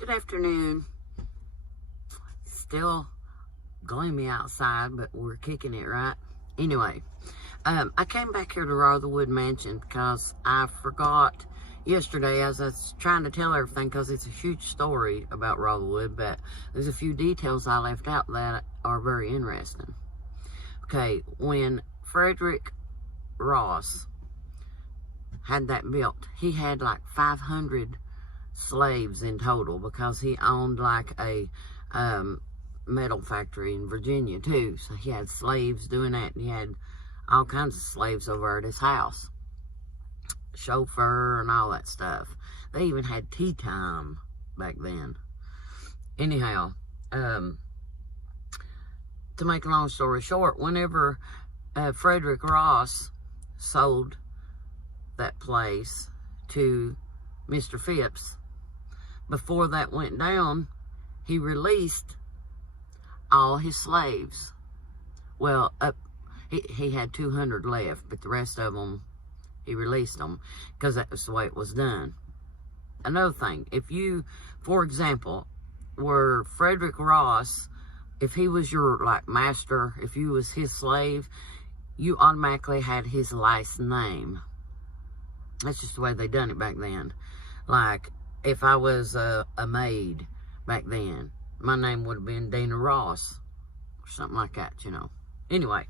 Good afternoon. Still gloomy outside, but we're kicking it, right? Anyway, I came back here to Rotherwood Mansion because I forgot yesterday as I was trying to tell everything, because it's a huge story about Rotherwood, but there's a few details I left out that are very interesting. Okay, when Frederick Ross had that built, he had like 500 slaves in total, because he owned like a metal factory in Virginia too. So he had slaves doing that, and he had all kinds of slaves over at his house, chauffeur and all that stuff. They even had tea time back then. Anyhow, to make a long story short, whenever Frederick Ross sold that place to Mr. Phipps, before that went down, he released all his slaves. Well, he had 200 left, but the rest of them, he released them, because that was the way it was done. Another thing, if you, for example, were Frederick Ross, if he was your, like, master, if you was his slave, you automatically had his last name. That's just the way they done it back then. Like, if I was a maid back then, my name would have been Dana Ross, or something like that, you know. Anyway,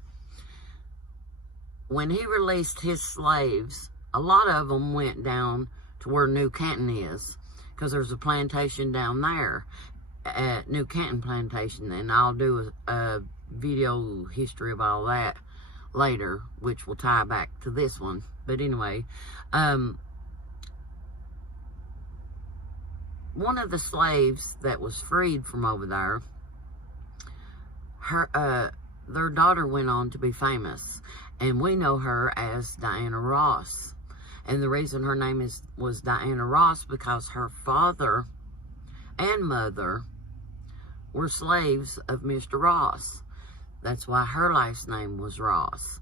when he released his slaves, a lot of them went down to where New Canton is, because there's a plantation down there at New Canton Plantation, and I'll do a video history of all that later, which will tie back to this one. But anyway, one of the slaves that was freed from over there, their daughter went on to be famous, and we know her as Diana Ross. And the reason her name was Diana Ross, because her father and mother were slaves of Mr. Ross. That's why her last name was Ross.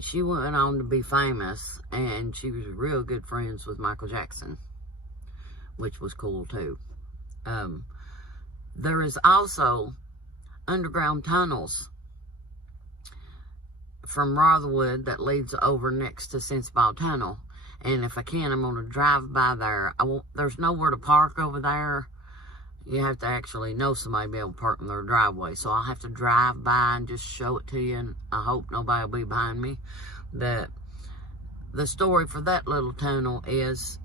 She went on to be famous, and she was real good friends with Michael Jackson, which was cool too. There is also underground tunnels from Rotherwood that leads over next to Sensabaugh Tunnel. And if I can, I'm going to drive by there. There's nowhere to park over there. You have to actually know somebody to be able to park in their driveway. So I'll have to drive by and just show it to you, and I hope nobody will be behind me. The story for that little tunnel is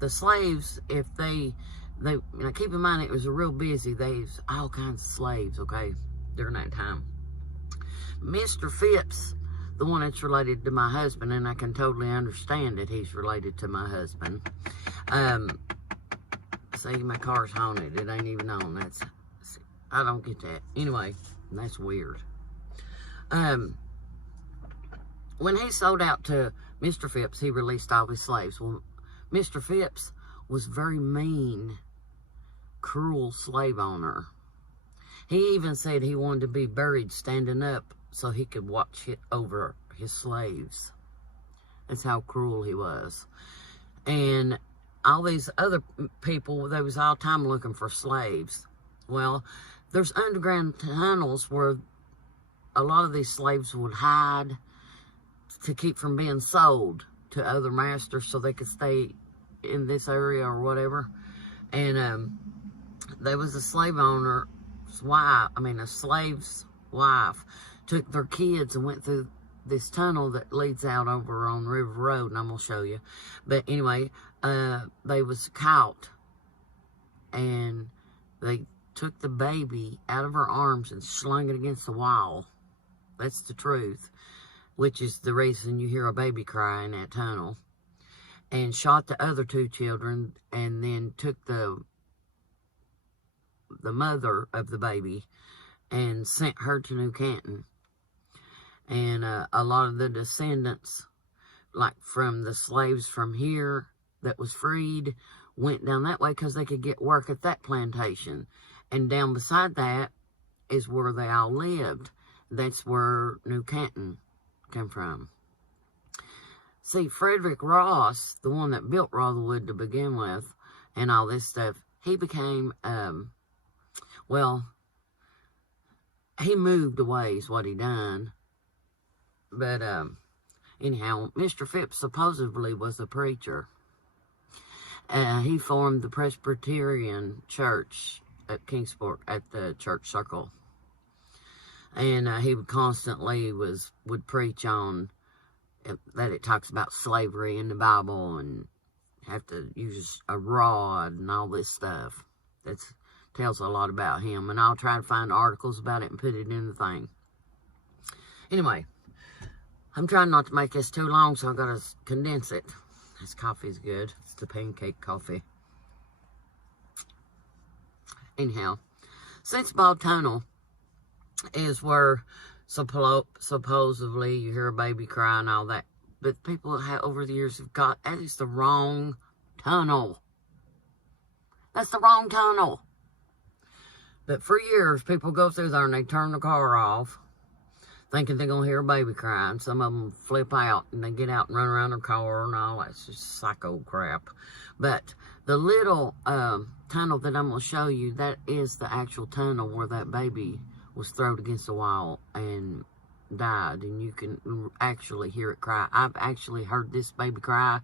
the slaves, if they you know, keep in mind it was a real busy, there's all kinds of slaves, okay, during that time. Mr. Phipps, the one that's related to my husband, and I can totally understand that he's related to my husband. See, my car's haunted. It ain't even on. I don't get that. Anyway, that's weird. When he sold out to Mr. Phipps, he released all his slaves. Well, Mr. Phipps was very mean, cruel slave owner. He even said he wanted to be buried standing up so he could watch it over his slaves. That's how cruel he was. And all these other people, they was all the time looking for slaves. Well, there's underground tunnels where a lot of these slaves would hide to keep from being sold to other masters, so they could stay in this area or whatever. And there was a slave owner's wife, a slave's wife, took their kids and went through this tunnel that leads out over on River Road, and I'm gonna show you. But anyway, they was caught, and they took the baby out of her arms and slung it against the wall. That's the truth, which is the reason you hear a baby cry in that tunnel. And shot the other two children, and then took the mother of the baby and sent her to New Canton. And a lot of the descendants, like from the slaves from here that was freed, went down that way because they could get work at that plantation. And down beside that is where they all lived. That's where New Canton came from. See, Frederick Ross, the one that built Rotherwood to begin with, and all this stuff, he became, well, he moved away is what he done. But, anyhow, Mr. Phipps supposedly was a preacher. He formed the Presbyterian Church at Kingsport at the church circle. And he constantly would preach on that it talks about slavery in the Bible and have to use a rod and all this stuff. That tells a lot about him. And I'll try to find articles about it and put it in the thing. Anyway, I'm trying not to make this too long, so I've got to condense it. This coffee's good. It's the pancake coffee. Anyhow, Sensabaugh Tunnel is where supposedly you hear a baby cry and all that. But people have, over the years have got, that is the wrong tunnel. That's the wrong tunnel. But for years, people go through there and they turn the car off, thinking they're going to hear a baby crying. Some of them flip out and they get out and run around their car and all that. It's just psycho crap. But the little tunnel that I'm going to show you, that is the actual tunnel where that baby was thrown against the wall and died. And you can actually hear it cry. I've actually heard this baby cry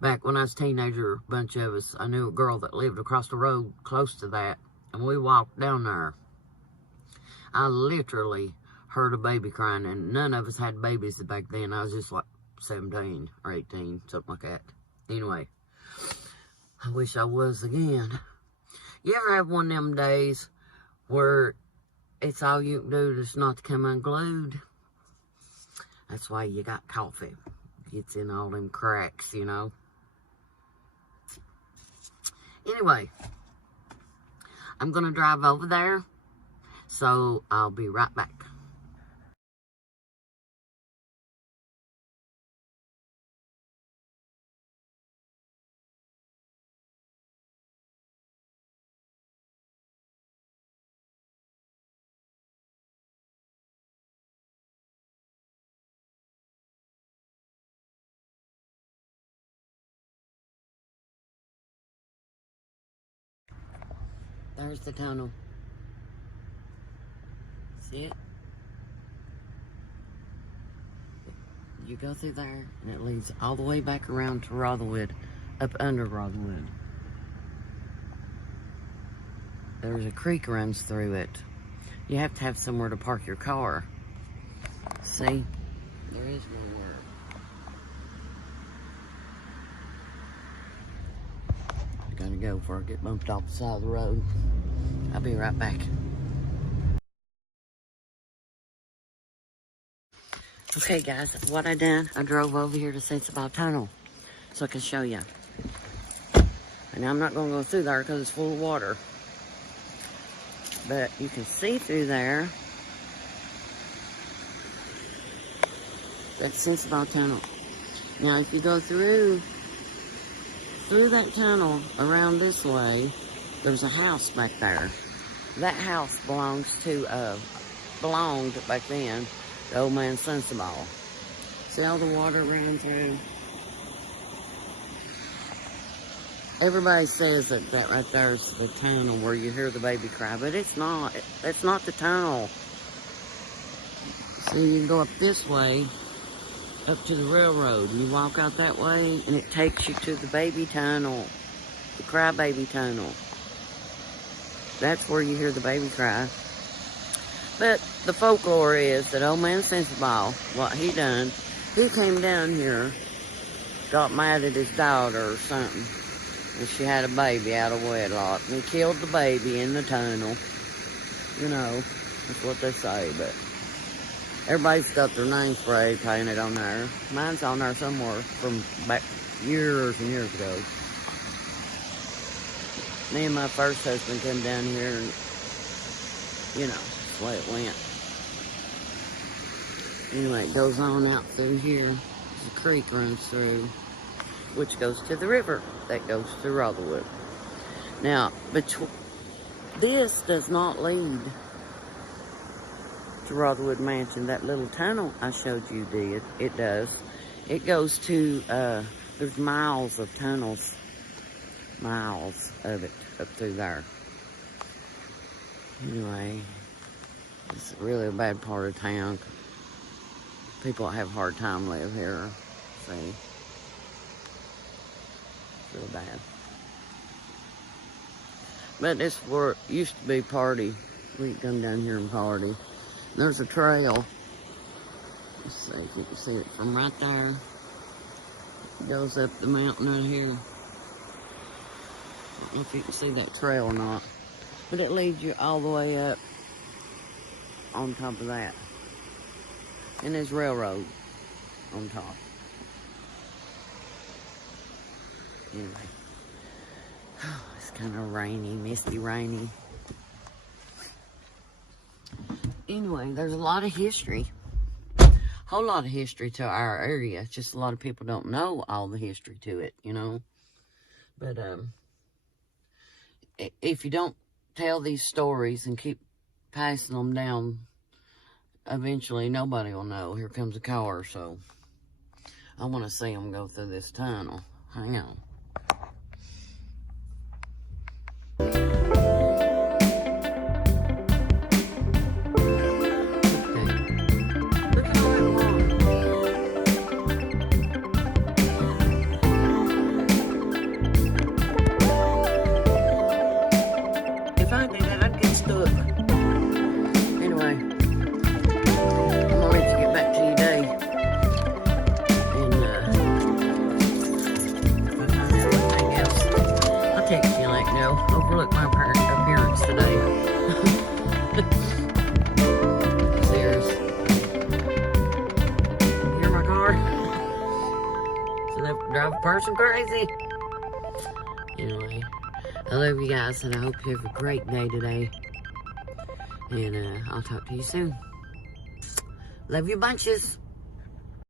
back when I was a teenager. A bunch of us, I knew a girl that lived across the road close to that. And we walked down there. I literally heard a baby crying, and none of us had babies back then. I was just like 17 or 18, something like that. Anyway, I wish I was again. You ever have one of them days where it's all you can do just not to come unglued? That's why you got coffee. Gets in all them cracks, you know. Anyway, I'm going to drive over there, so I'll be right back. There's the tunnel. See it? You go through there, and it leads all the way back around to Rotherwood, up under Rotherwood. There's a creek runs through it. You have to have somewhere to park your car. See? There is nowhere. I gotta go before I get bumped off the side of the road. I'll be right back. Okay guys, what I done, I drove over here to Sensabaugh Tunnel so I can show you. And I'm not going to go through there because it's full of water. But you can see through there. That's Sensabaugh Tunnel. Now if you go through that tunnel around this way, there's a house back there. That house belonged back then to old man Sensabaugh. See all the water running through? Everybody says that right there is the tunnel where you hear the baby cry, but it's not. That's not the tunnel. See, you can go up this way, up to the railroad, and you walk out that way, and it takes you to the baby tunnel, the crybaby tunnel. That's where you hear the baby cry. But the folklore is that old man Sensabaugh, what he done, he came down here, got mad at his daughter or something, and she had a baby out of wedlock, and he killed the baby in the tunnel. You know, that's what they say, but everybody's got their name spray painted on there. Mine's on there somewhere from back years and years ago. Me and my first husband came down here and, you know, that's the way it went. Anyway, it goes on out through here. The creek runs through, which goes to the river that goes through Rotherwood. Now, this does not lead to Rotherwood Mansion. That little tunnel I showed you did. It does. It goes to, there's miles of tunnels miles of it up through there. Anyway, it's really a bad part of town. People that have a hard time live here. See? It's real bad. But this where it used to be party. We can come down here and party. There's a trail. Let's see if you can see it from right there. It goes up the mountain right here. I don't know if you can see that trail or not. But it leads you all the way up on top of that. And there's railroad on top. Anyway. It's kind of rainy, misty, rainy. Anyway, there's a lot of history. Whole lot of history to our area. It's just a lot of people don't know all the history to it, you know. But if you don't tell these stories and keep passing them down, eventually nobody will know. Here comes a car, so I want to see them go through this tunnel. Hang on. Overlook my appearance today. Serious. You hear my car? So that drive a person crazy. Anyway, I love you guys, and I hope you have a great day today. And I'll talk to you soon. Love you bunches.